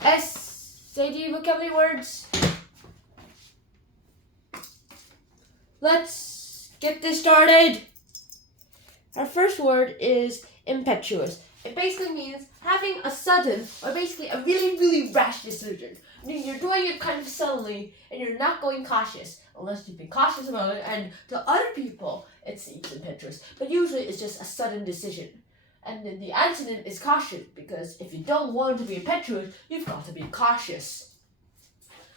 SAT vocabulary words. Let's get this started. Our first word is impetuous. It basically means having a sudden or basically a really, really rash decision. I mean, you're doing it kind of suddenly and you're not going cautious unless you've been cautious about it, and to other people it seems impetuous, but usually it's just a sudden decision. And then the antonym is cautious, because if you don't want to be impetuous, you've got to be cautious.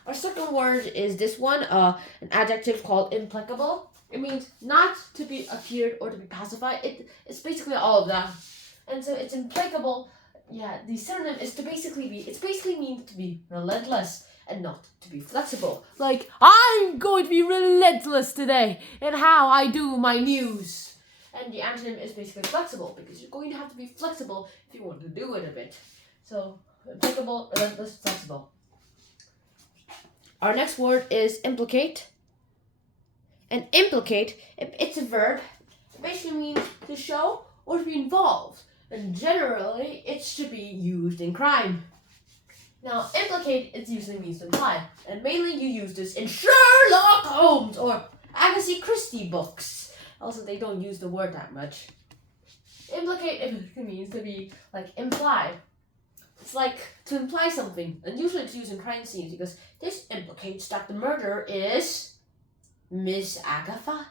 Our second word is this one, an adjective called implacable. It means not to be appeared or to be pacified. It's basically all of that. And so it's implacable. Yeah, the synonym is to basically means to be relentless and not to be flexible. Like, I'm going to be relentless today in how I do my news. And the antonym is basically flexible, because you're going to have to be flexible if you want to do it a bit. So, implacable, relentless, flexible. Our next word is implicate. And implicate, it's a verb. It basically means to show or to be involved. And generally, it's to be used in crime. Now, implicate, it usually means to imply. And mainly you use this in Sherlock Holmes or Agatha Christie books. Also, they don't use the word that much. Implicate, it means to be, like, imply. It's like to imply something. And usually it's used in crime scenes, because this implicates that the murderer is Miss Agatha.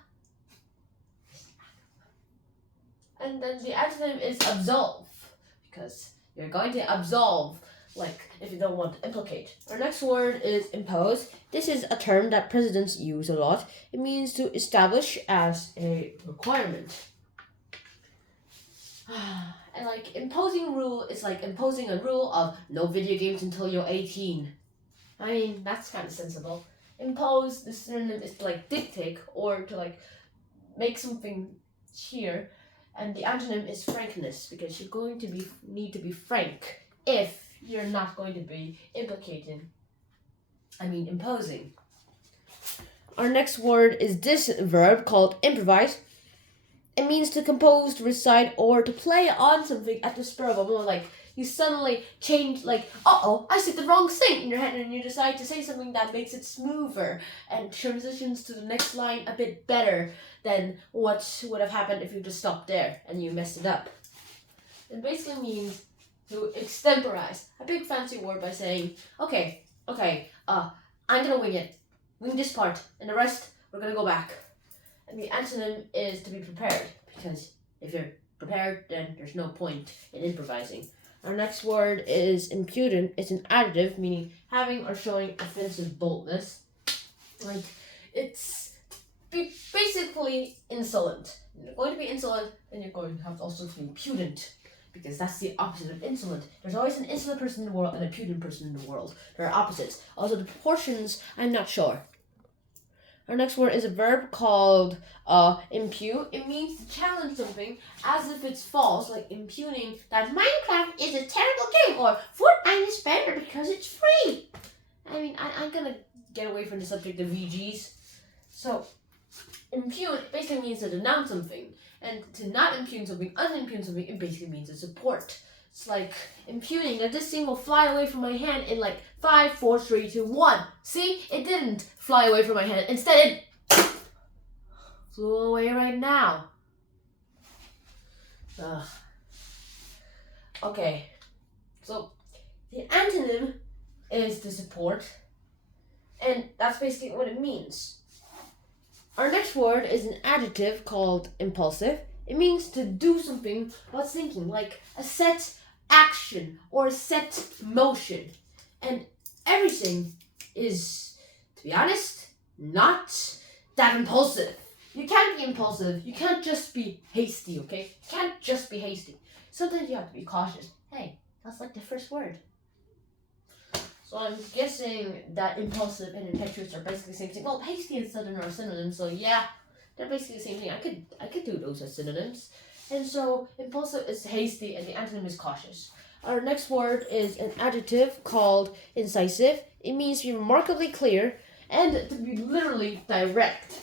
And then the antonym is absolve, because you're going to absolve, like, if you don't want to implicate. Our next word is impose. This is a term that presidents use a lot. It means to establish as a requirement. And like imposing rule is like imposing a rule of no video games until you're 18. I mean, that's kind of sensible. Impose, the synonym is to like dictate or to like make something here. And the antonym is frankness, because you're going to need to be frank if you're not going to be imposing. Our next word is this verb called improvise. It means to compose, to recite, or to play on something at the spur of a moment. Like, you suddenly change, like, I said the wrong thing in your head, and you decide to say something that makes it smoother and transitions to the next line a bit better than what would have happened if you just stopped there and you messed it up. It basically means to extemporize. A big fancy word by saying, okay, I'm gonna wing it. Wing this part, and the rest, we're gonna go back. And the antonym is to be prepared, because if you're prepared, then there's no point in improvising. Our next word is impudent. It's an adjective meaning having or showing offensive boldness. Like, it's basically insolent. You're going to be insolent, and you're going to have to also be impudent, because that's the opposite of insolent. There's always an insolent person in the world and a impudent person in the world. There are opposites. Also, the proportions, I'm not sure. Our next word is a verb called impugn. It means to challenge something as if it's false, like impugning that Minecraft is a terrible game, or Fortnite is better because it's free. I mean, I'm gonna get away from the subject of VGs. So, impugn basically means to denounce something. And to not impugn something, unimpugn something, it basically means to support. It's like impugning that this thing will fly away from my hand in like 5, 4, 3, 2, 1. See? It didn't fly away from my hand. Instead, it flew away right now. Okay. So, the antonym is to support. And that's basically what it means. Our next word is an adjective called impulsive. It means to do something while thinking, like a set action or a set motion. And everything is, to be honest, not that impulsive. You can't be impulsive. You can't just be hasty, okay? You can't just be hasty. Sometimes you have to be cautious. Hey, that's like the first word. So I'm guessing that impulsive and impetuous are basically the same thing. Well, hasty and sudden are synonyms, so yeah, they're basically the same thing. I could do those as synonyms. And so impulsive is hasty and the antonym is cautious. Our next word is an adjective called incisive. It means to be remarkably clear and to be literally direct.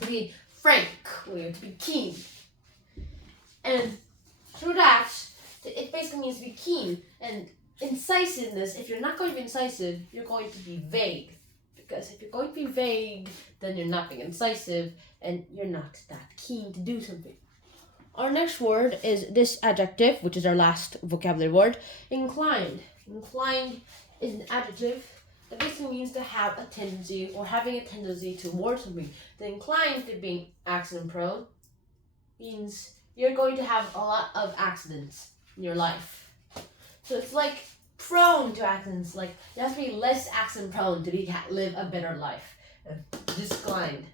To be frank, or to be keen. And through that, it basically means to be keen and incisiveness, if you're not going to be incisive, you're going to be vague. Because if you're going to be vague, then you're not being incisive and you're not that keen to do something. Our next word is this adjective, which is our last vocabulary word, inclined. Inclined is an adjective that basically means to have a tendency or having a tendency towards something. The inclined to being accident prone means you're going to have a lot of accidents in your life. So it's like prone to accidents, like you have to be less accident prone to live a better life. Disclined.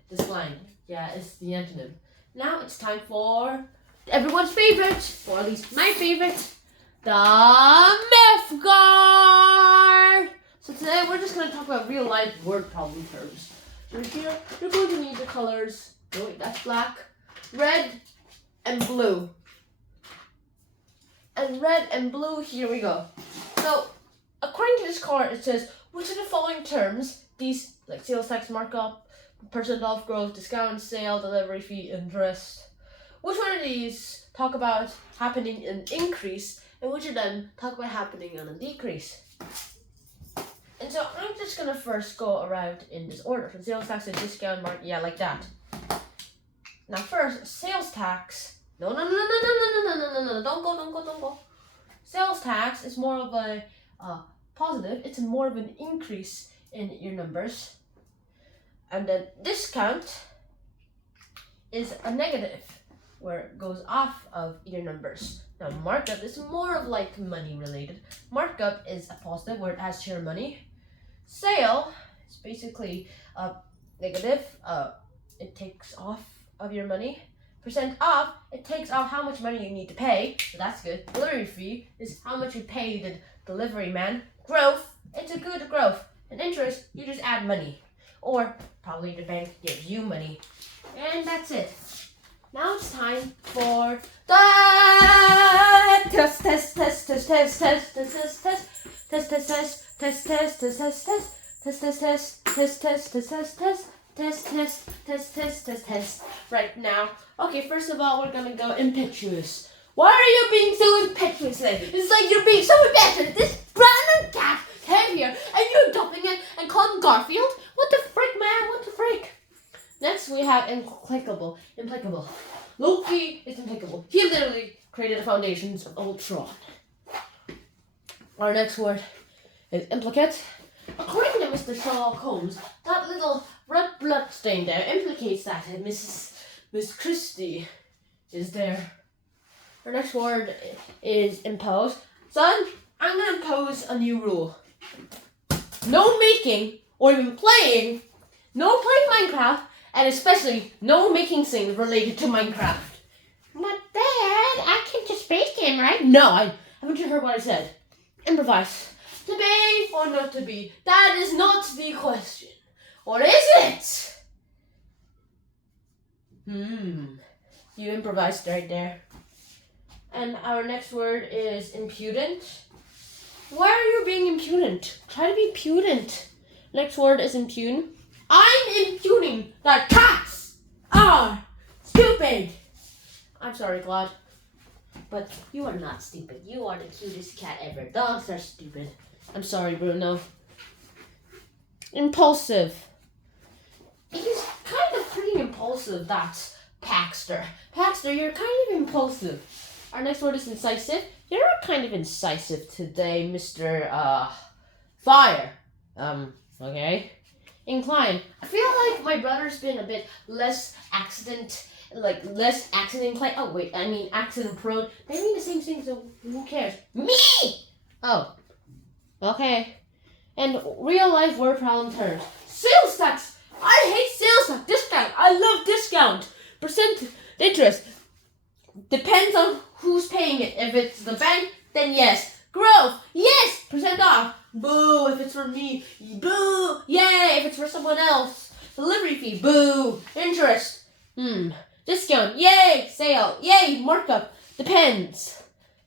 Yeah, it's the antonym. Now it's time for everyone's favorite, or at least my favorite, the myth guard. So today we're just going to talk about real life word problem terms. So here you're going to need the colors. Oh wait, that's black, red, and blue. And red and blue, here we go. So, according to this card, it says, which of the following terms, these, like sales tax markup, % off growth, discount, sale, delivery fee, interest, which one of these talk about happening in increase, and which of them talk about happening on a decrease? And so, I'm just going to first go around in this order. So, sales tax and discount, yeah, like that. Now, first, sales tax. No, don't go. Sales tax is more of a positive. It's more of an increase in your numbers. And then discount is a negative, where it goes off of your numbers. Now markup is more of like money related. Markup is a positive, where it adds to your money. Sale is basically a negative. It takes off of your money. % off, it takes off how much money you need to pay, so that's good. Delivery fee is how much you pay the delivery man. Growth, it's a good growth. And interest, you just add money. Or probably the bank gives you money. And that's it. Now it's time for the test. Right now. Okay, first of all, we're gonna go impetuous. Why are you being so impetuous today? It's like you're being so impetuous. This random cat came here and you're adopting it and calling him Garfield? What the frick, man? What the frick? Next, we have implacable. Loki is implacable. He literally created the foundations of Ultron. Our next word is implicate. According to Mr. Sherlock Holmes, that little red blood stain there implicates that Miss Christie is there. Our next word is impose. Son, I'm going to impose a new rule. No making or even playing, no playing Minecraft, and especially no making things related to Minecraft. But Dad, I can just bake him, right? No, haven't you heard what I said? Improvise. To be or not to be? That is not the question. Or is it? You improvised right there. And our next word is impudent. Why are you being impudent? Try to be pudent. Next word is impugn. I'm impugning that cats are stupid. I'm sorry, Claude. But you are not stupid. You are the cutest cat ever. Dogs are stupid. I'm sorry, Bruno. Impulsive. He's kind of pretty impulsive, that's Paxter. Paxter, you're kind of impulsive. Our next word is incisive. You're kind of incisive today, Mr. Fire. Okay. Incline. I feel like my brother's been a bit less accident inclined. Oh, wait, I mean accident prone. They mean the same thing, so who cares? Me! Oh. Okay. And real life word problem terms. Sales tax. I hate sales tax. Discount. I love discount. % interest. Depends on who's paying it. If it's the bank, then yes. Growth. Yes. % off. Boo. If it's for me. Boo. Yay. If it's for someone else. Delivery fee. Boo. Interest. Discount. Yay. Sale. Yay. Markup. Depends.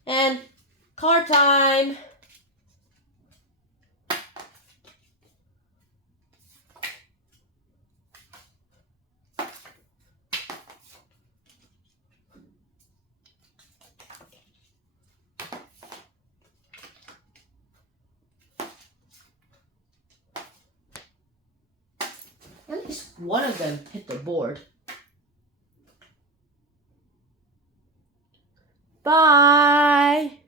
And card time. least one of them hit the board. Bye!